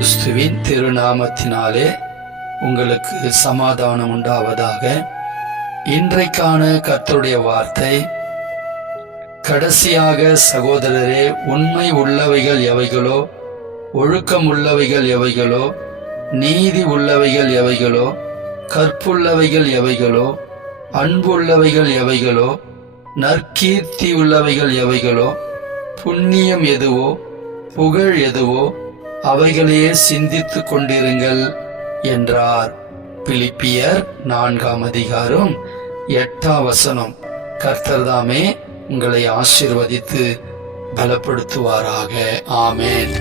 கிறிஸ்துவின் திருநாமத்தினாலே உங்களுக்கு சமாதானம் உண்டாவதாக. இன்றைக்கான கர்த்தருடைய வார்த்தை, கடைசியாக சகோதரரே, உண்மை உள்ளவைகள் எவைகளோ, ஒழுக்கம் உள்ளவைகள் எவைகளோ, நீதி உள்ளவைகள் எவைகளோ, கற்புள்ளவைகள் எவைகளோ, அன்புள்ளவைகள் எவைகளோ, நற்கீர்த்தி உள்ளவைகள் எவைகளோ, புண்ணியம் எதுவோ, புகழ் எதுவோ, அவைகளையே சிந்தித்துக் கொண்டிருங்கள் என்றார். பிலிப்பியர் 4:8. கர்த்தர்தாமே உங்களை ஆசீர்வதித்து பலப்படுத்துவாராக. ஆமென்.